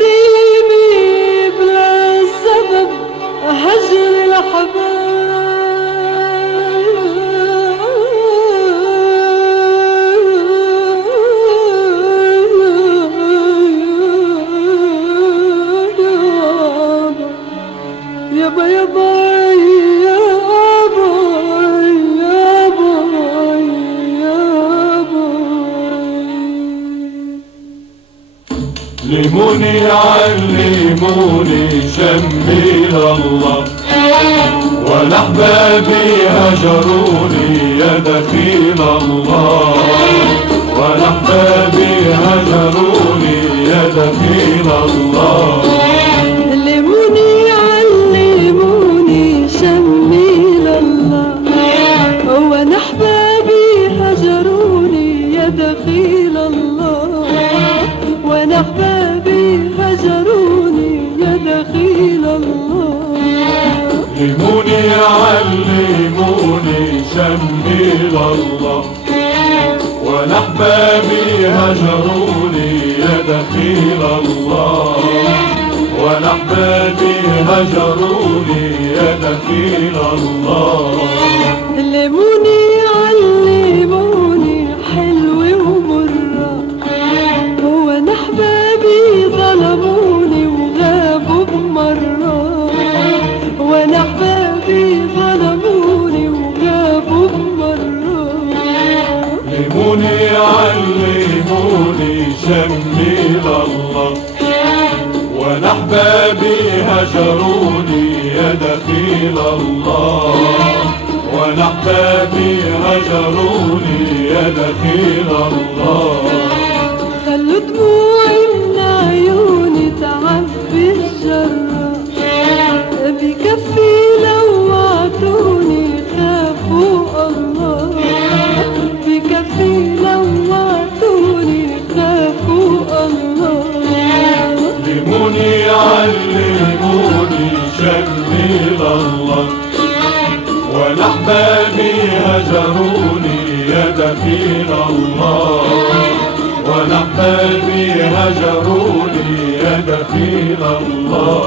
غريبي بلا سبب هجر الحبايب. يابا يابا علموني علموني جميل الله، والأحبابي هجروني يا دخيل الله، والأحبابي هجروني يا دخيل الله. علموني علموني جميل الله، وانا احبابي هجروني يا دخيل الله، وانا احبابي هجروني يا دخيل الله. علموني علموني جميل الله، والأحبابي هجروني يا دخيل الله، والأحبابي هجروني يا دخيل الله. علموني علموني حلوة ومرة، وانا احبابي ظلموني وغابوا بمرة، وانا احبابي ظلموني وغابوا بمرة. علموني علموني جميل الله، والأحبابي هجروني يا دخيل الله، والأحبابي هجروني يا دخيل الله. خلوا دموعي من عيوني تعبي الجرة، بكفي لو وعدوني خافوا الله، بكفي لو وعدوني خافوا الله. علموني علموني جميل الله، والأحبابي هجروني يا دخيل الله، والأحبابي هجروني يا دخيل الله.